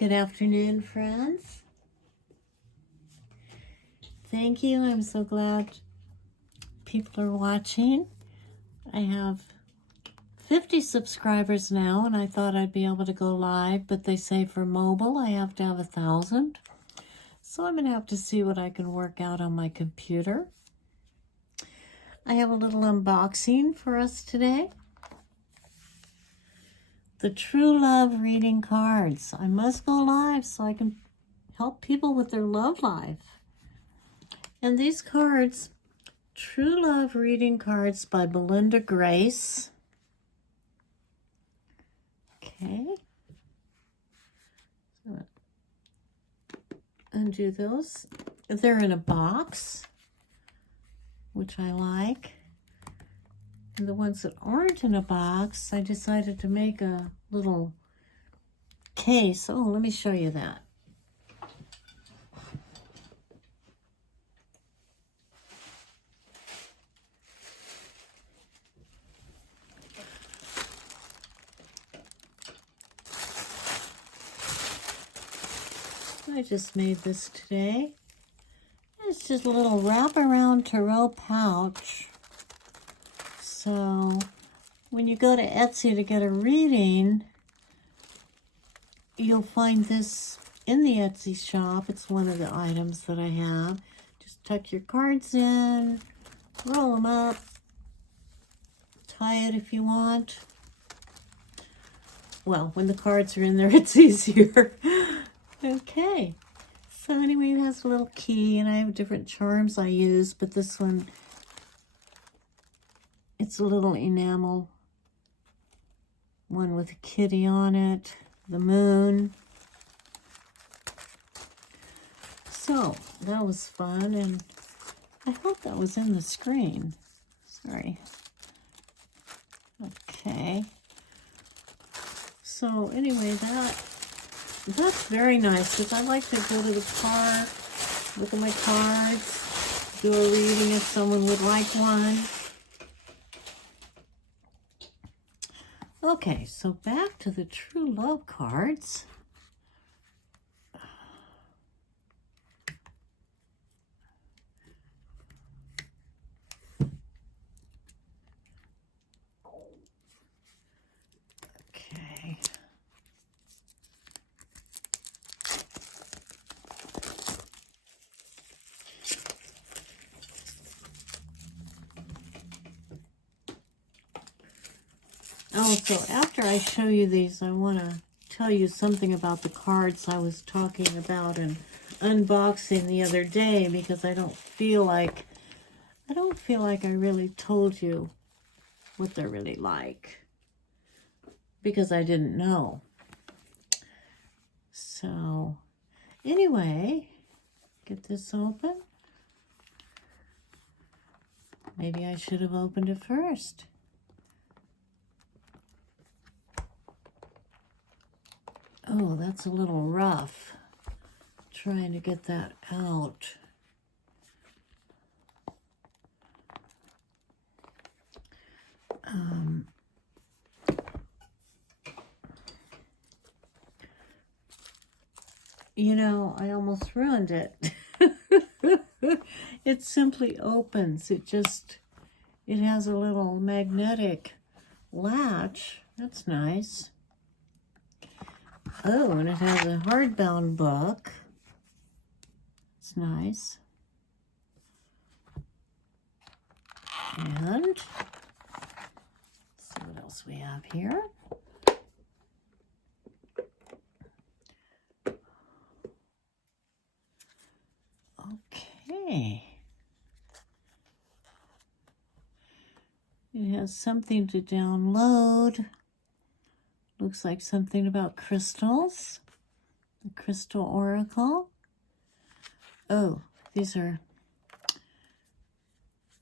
Good afternoon, friends. Thank you. I'm so glad people are watching. I have 50 subscribers now, and I thought I'd be able to go live, but they say for mobile I have to have 1,000. So I'm going to have to see what I can work out on my computer. I have a little unboxing for us today. The True Love reading cards. I must go live so I can help people with their love life. And these cards, True Love reading cards by Belinda Grace. Okay. So undo those. They're in a box, which I like. And the ones that aren't in a box, I decided to make a little case. Oh, let me show you that. I just made this today. It's just a little wraparound tarot pouch. So when you go to Etsy to get a reading, you'll find this in the Etsy shop. It's one of the items that I have. Just tuck your cards in, roll them up, tie it if you want. Well, when the cards are in there, it's easier. Okay. So anyway, it has a little key, and I have different charms I use, but this one, it's a little enamel one with a kitty on it, the moon. So that was fun, and I hope that was in the screen. Sorry. Okay. So anyway, that's very nice, because I like to go to the park, look at my cards, do a reading if someone would like one. Okay, so back to the True Love cards. Okay. Oh, so after I show you these, I want to tell you something about the cards I was talking about and unboxing the other day, because I don't feel like I really told you what they're really like, because I didn't know. So anyway, get this open. Maybe I should have opened it first. Oh, that's a little rough, trying to get that out. You know, I almost ruined it. It simply opens. It has a little magnetic latch. That's nice. Oh, and it has a hardbound book. It's nice. And let's see what else we have here. Okay. It has something to download. Looks like something about crystals. The Crystal Oracle. Oh, these are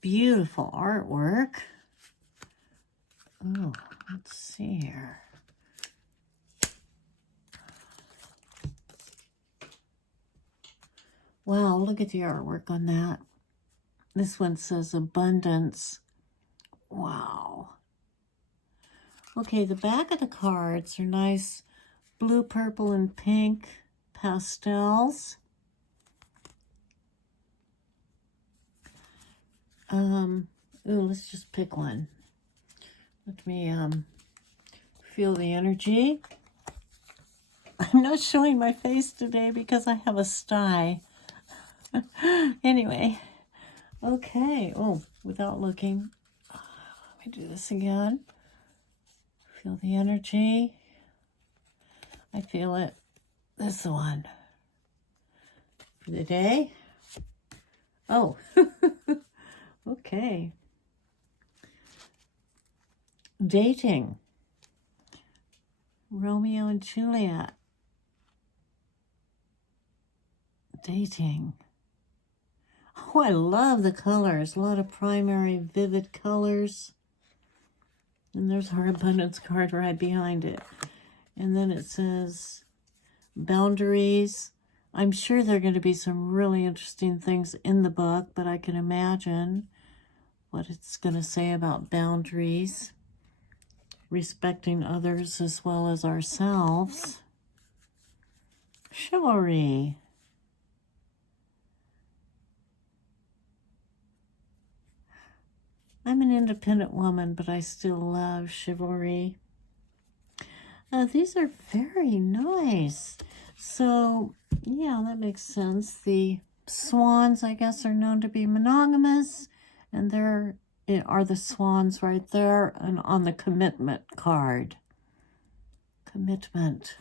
beautiful artwork. Oh, let's see here. Wow, look at the artwork on that. This one says abundance. Wow. Okay, the back of the cards are nice blue, purple, and pink pastels. Let's just pick one. Let me feel the energy. I'm not showing my face today because I have a sty. Anyway, okay. Oh, without looking. Let me do this again. Feel the energy. I feel it. This is the one for the day. Oh, okay. Dating. Romeo and Juliet. Dating. Oh, I love the colors. A lot of primary, vivid colors. And there's our abundance card right behind it. And then it says boundaries. I'm sure there are going to be some really interesting things in the book, but I can imagine what it's going to say about boundaries, respecting others as well as ourselves. Chivalry. I'm an independent woman, but I still love chivalry. These are very nice. So, yeah, that makes sense. The swans, I guess, are known to be monogamous, and there are the swans right there and on the commitment card. Commitment.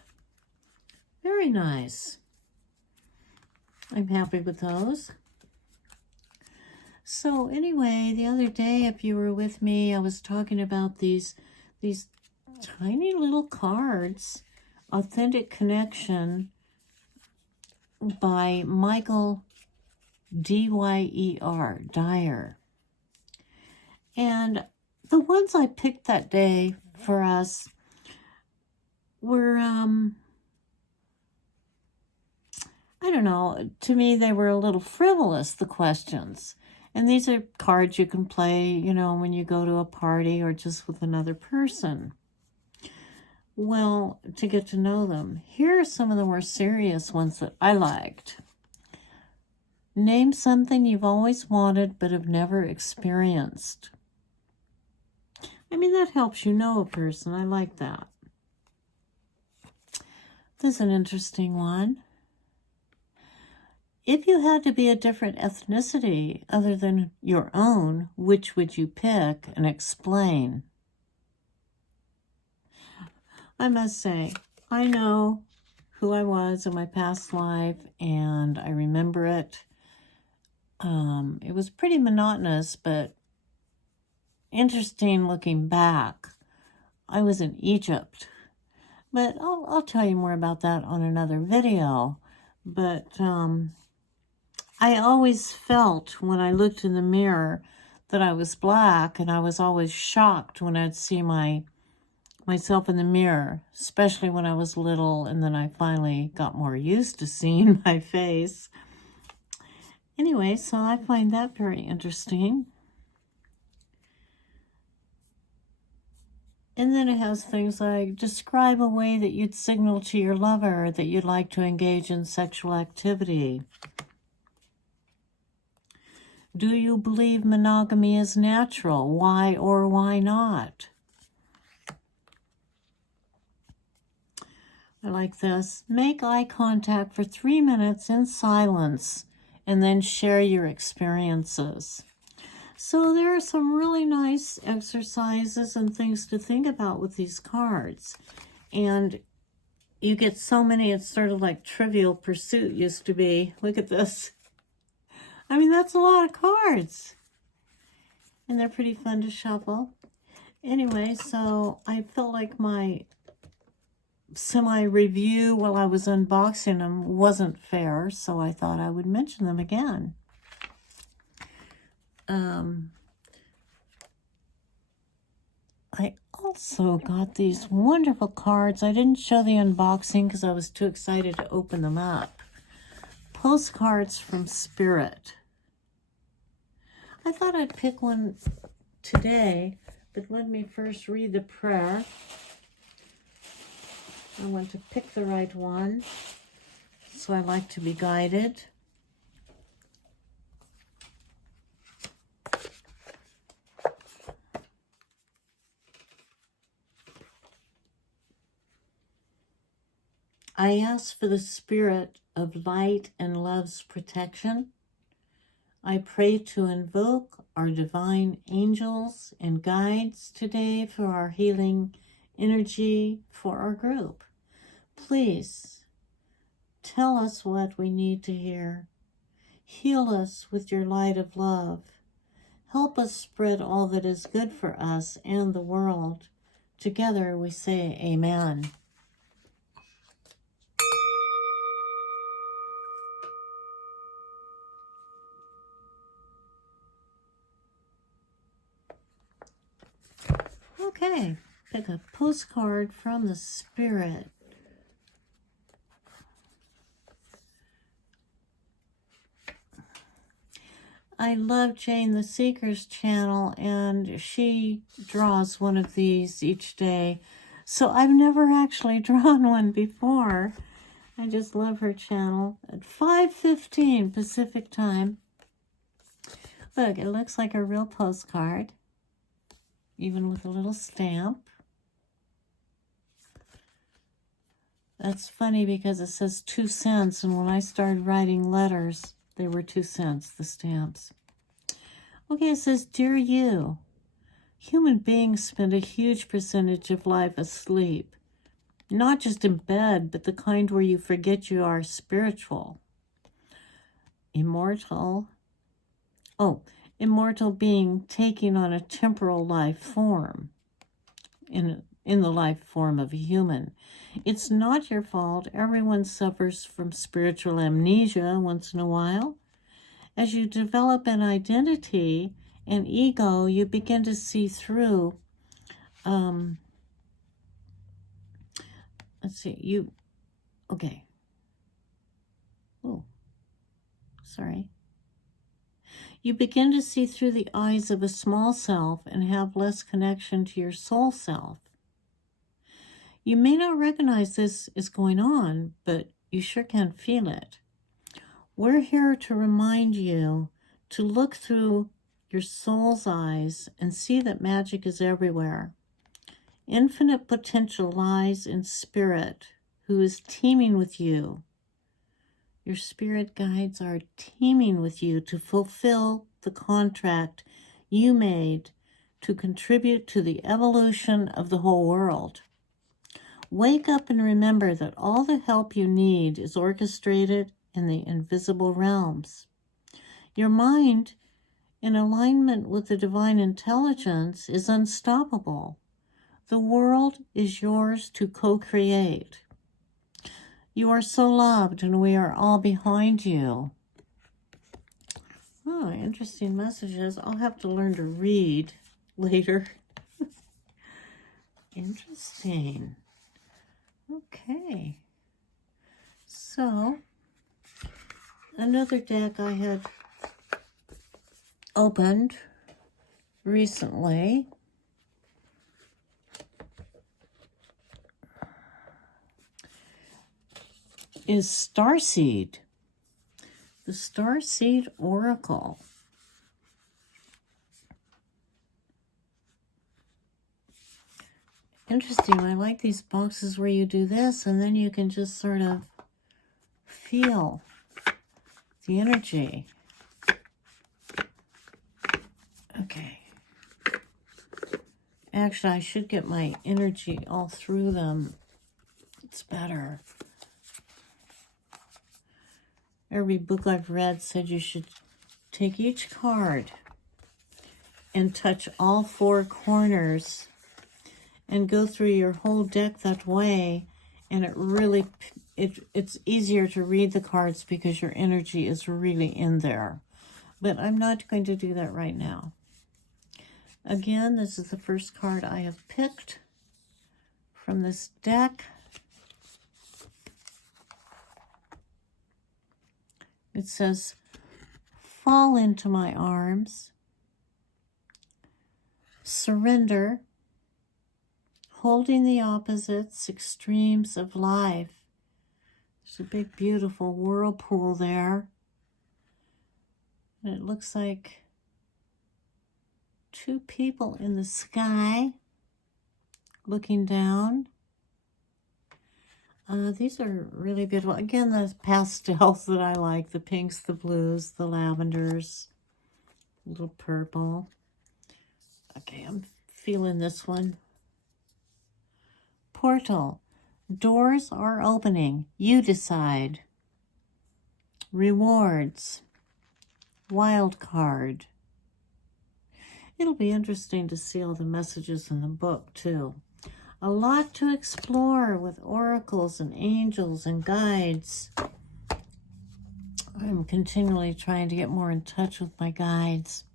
Very nice. I'm happy with those. So anyway, the other day, if you were with me, I was talking about these tiny little cards, Authentic Connection by Michael Dyer. And the ones I picked that day for us were, I don't know, to me they were a little frivolous, the questions. And these are cards you can play, you know, when you go to a party or just with another person. Well, to get to know them, here are some of the more serious ones that I liked. Name something you've always wanted but have never experienced. I mean, that helps you know a person. I like that. This is an interesting one. If you had to be a different ethnicity other than your own, which would you pick and explain? I must say, I know who I was in my past life, and I remember it. It was pretty monotonous, but interesting looking back. I was in Egypt, but I'll tell you more about that on another video. But I always felt when I looked in the mirror that I was black, and I was always shocked when I'd see myself in the mirror, especially when I was little, and then I finally got more used to seeing my face. Anyway, so I find that very interesting. And then it has things like, describe a way that you'd signal to your lover that you'd like to engage in sexual activity. Do you believe monogamy is natural? Why or why not? I like this. Make eye contact for 3 minutes in silence and then share your experiences. So there are some really nice exercises and things to think about with these cards. And you get so many, it's sort of like Trivial Pursuit used to be. Look at this. I mean, that's a lot of cards. And they're pretty fun to shuffle. Anyway, so I felt like my semi-review while I was unboxing them wasn't fair, so I thought I would mention them again. I also got these wonderful cards. I didn't show the unboxing because I was too excited to open them up. Postcards from Spirit. I thought I'd pick one today, but let me first read the prayer. I want to pick the right one, so I like to be guided. I ask for the spirit of light and love's protection. I pray to invoke our divine angels and guides today for our healing energy for our group. Please tell us what we need to hear. Heal us with your light of love. Help us spread all that is good for us and the world. Together we say amen. Okay, pick a postcard from the spirit. I love Jane the Seeker's channel, and she draws one of these each day. So I've never actually drawn one before. I just love her channel. At 5:15 Pacific time. Look, it looks like a real postcard, even with a little stamp. That's funny because it says 2 cents, and when I started writing letters, they were 2 cents, the stamps. Okay, it says, Dear you, human beings spend a huge percentage of life asleep. Not just in bed, but the kind where you forget you are spiritual. Immortal being taking on a temporal life form, in the life form of a human. It's not your fault. Everyone suffers from spiritual amnesia once in a while. As you develop an identity and ego, you begin to see through, You begin to see through the eyes of a small self and have less connection to your soul self. You may not recognize this is going on, but you sure can feel it. We're here to remind you to look through your soul's eyes and see that magic is everywhere. Infinite potential lies in spirit, who is teaming with you. Your spirit guides are teaming with you to fulfill the contract you made to contribute to the evolution of the whole world. Wake up and remember that all the help you need is orchestrated in the invisible realms. Your mind, in alignment with the divine intelligence, is unstoppable. The world is yours to co-create. You are so loved, and we are all behind you. Oh, interesting messages. I'll have to learn to read later. Interesting. Okay. So, another deck I had opened recently is Starseed, the Starseed Oracle. Interesting. I like these boxes where you do this and then you can just sort of feel the energy. Okay. Actually, I should get my energy all through them. It's better. Every book I've read said you should take each card and touch all 4 corners and go through your whole deck that way, and it's easier to read the cards because your energy is really in there. But I'm not going to do that right now. Again, this is the first card I have picked from this deck. It says, fall into my arms, surrender, Holding the opposites, extremes of life. There's a big, beautiful whirlpool there. And it looks like two people in the sky looking down. These are really beautiful. Again, the pastels that I like, the pinks, the blues, the lavenders, a little purple. Okay, I'm feeling this one. Portal. Doors are opening. You decide. Rewards. Wild card. It'll be interesting to see all the messages in the book, too. A lot to explore with oracles and angels and guides. I'm continually trying to get more in touch with my guides.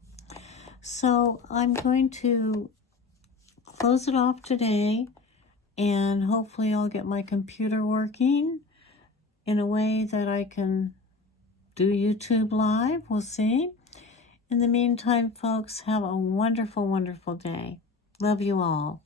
So I'm going to close it off today, and hopefully I'll get my computer working in a way that I can do YouTube Live. We'll see. In the meantime, folks, have a wonderful, wonderful day. Love you all.